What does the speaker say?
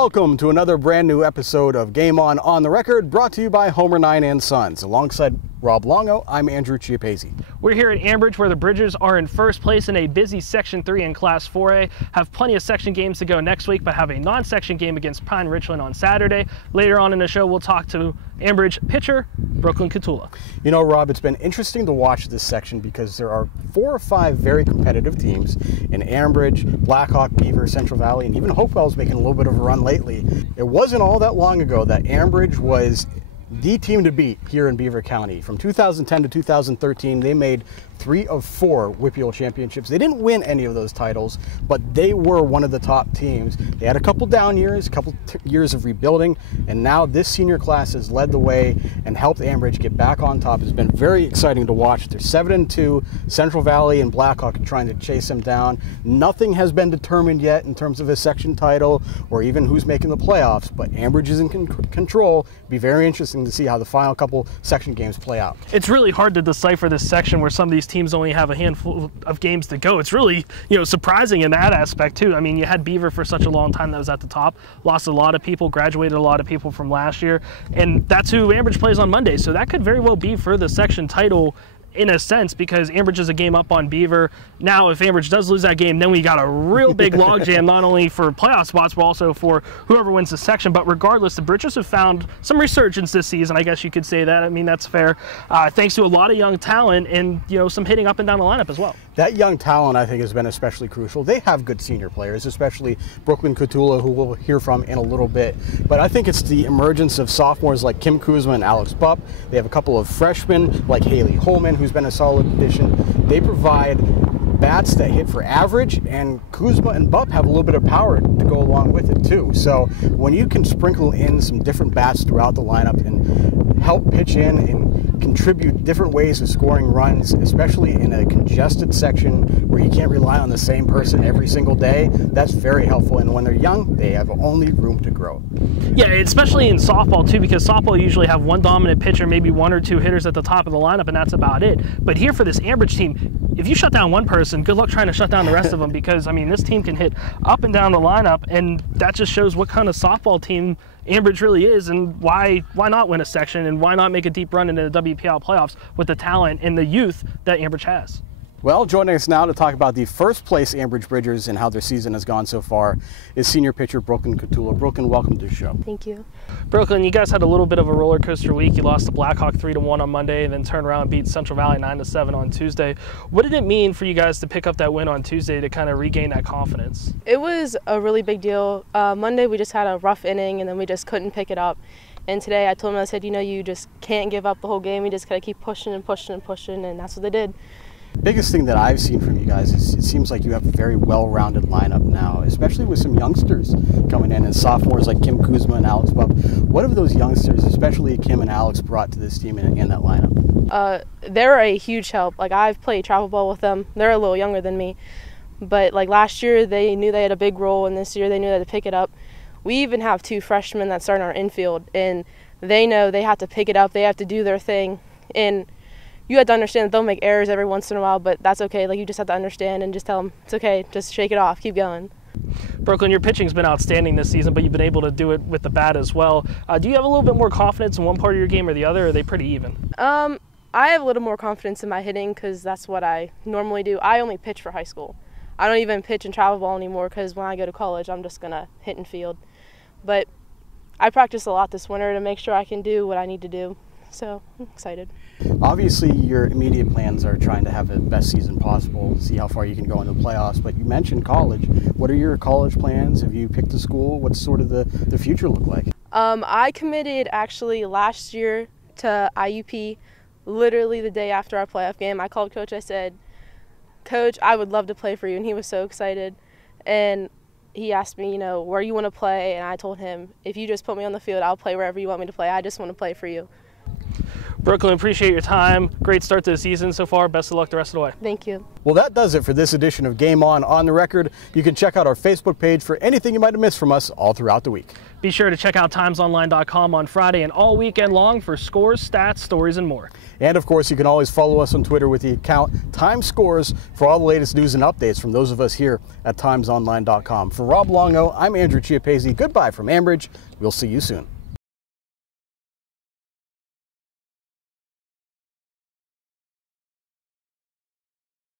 welcome to another brand new episode of Game On the Record, brought to you by Homer 9 and Sons. Alongside Rob Longo, I'm Andrew Chiappazzi. We're here at Ambridge, where the Bridgers are in first place in a busy Section 3 and Class 4A. Have plenty of section games to go next week, but have a non-section game against Pine Richland on Saturday. Later on in the show, we'll talk to Ambridge pitcher Brooklyn Catula. You know, Rob, it's been interesting to watch this section because there are 4 or 5 very competitive teams in Ambridge, Blackhawk, Beaver, Central Valley, and even Hopewell's making a little bit of a run lately. It wasn't all that long ago that Ambridge was the team to beat here in Beaver County. From 2010 to 2013, they made 3 of 4 Whippeal championships. They didn't win any of those titles, but they were one of the top teams. They had a couple down years, a couple years of rebuilding, and now this senior class has led the way and helped Ambridge get back on top. It's been very exciting to watch. They're 7-2. Central Valley and Blackhawk are trying to chase them down. Nothing has been determined yet in terms of a section title or even who's making the playoffs, but Ambridge is in control. It'll be very interesting to see how the final couple section games play out. It's really hard to decipher this section where some of these teams only have a handful of games to go. It's really, surprising in that aspect too. I mean, you had Beaver for such a long time that was at the top, lost a lot of people, graduated a lot of people from last year, and that's who Ambridge plays on Monday. So that could very well be for the section title in a sense, because Ambridge is a game up on Beaver. Now, if Ambridge does lose that game, then we got a real big logjam, not only for playoff spots, but also for whoever wins the section. But regardless, the Bridgers have found some resurgence this season, I guess you could say that. I mean, that's fair. Thanks to a lot of young talent and, some hitting up and down the lineup as well. That young talent, I think, has been especially crucial. They have good senior players, especially Brooklyn Catula, who we'll hear from in a little bit. But I think it's the emergence of sophomores like Kim Kuzma and Alex Bupp. They have a couple of freshmen like Haley Holman, who's been a solid addition. They provide bats that hit for average, and Kuzma and Bupp have a little bit of power to go along with it too. So when you can sprinkle in some different bats throughout the lineup and help pitch in and contribute different ways of scoring runs, especially in a congested section where you can't rely on the same person every single day, that's very helpful. And when they're young, they have only room to grow. Yeah, especially in softball too, because softball usually have one dominant pitcher, maybe 1 or 2 hitters at the top of the lineup, and that's about it. But here for this Ambridge team, if you shut down one person, good luck trying to shut down the rest of them, because, I mean, this team can hit up and down the lineup, and that just shows what kind of softball team Ambridge really is, and why not win a section, and why not make a deep run into the WPL playoffs with the talent and the youth that Ambridge has. Well, joining us now to talk about the first place Ambridge Bridgers and how their season has gone so far is senior pitcher Brooklyn Catula. Brooklyn, welcome to the show. Thank you. Brooklyn, you guys had a little bit of a roller coaster week. You lost to Blackhawk 3-1 on Monday, and then turned around and beat Central Valley 9-7 on Tuesday. What did it mean for you guys to pick up that win on Tuesday to kind of regain that confidence? It was a really big deal. Monday we just had a rough inning, and then we just couldn't pick it up. And today I told them, I said, you just can't give up the whole game. We just gotta keep pushing and pushing and pushing, and that's what they did. Biggest thing that I've seen from you guys is it seems like you have a very well-rounded lineup now, especially with some youngsters coming in and sophomores like Kim Kuzma and Alex Bupp. What have those youngsters, especially Kim and Alex, brought to this team in that lineup? They're a huge help. Like, I've played travel ball with them. They're a little younger than me. But like last year, they knew they had a big role, and this year they knew they had to pick it up. We even have 2 freshmen that start in our infield, and they know they have to pick it up. They have to do their thing. And you have to understand that they'll make errors every once in a while, but that's okay. Like, you just have to understand and just tell them, it's okay, just shake it off, keep going. Brooklyn, your pitching's been outstanding this season, but you've been able to do it with the bat as well. Do you have a little bit more confidence in one part of your game or the other, or are they pretty even? I have a little more confidence in my hitting because that's what I normally do. I only pitch for high school. I don't even pitch in travel ball anymore because when I go to college, I'm just going to hit and field. But I practice a lot this winter to make sure I can do what I need to do. So I'm excited. Obviously, your immediate plans are trying to have the best season possible, see how far you can go into the playoffs, but you mentioned college. What are your college plans? Have you picked a school? What's sort of the future look like? I committed actually last year to IUP literally the day after our playoff game. I called Coach. I said, Coach, I would love to play for you, and he was so excited. And he asked me, where you want to play, and I told him, if you just put me on the field, I'll play wherever you want me to play. I just want to play for you. Brooklyn, appreciate your time. Great start to the season so far. Best of luck the rest of the way. Thank you. Well, that does it for this edition of Game On the Record. You can check out our Facebook page for anything you might have missed from us all throughout the week. Be sure to check out timesonline.com on Friday and all weekend long for scores, stats, stories, and more. And of course, you can always follow us on Twitter with the account Time Scores for all the latest news and updates from those of us here at timesonline.com. For Rob Longo, I'm Andrew Chiappazzi. Goodbye from Ambridge. We'll see you soon.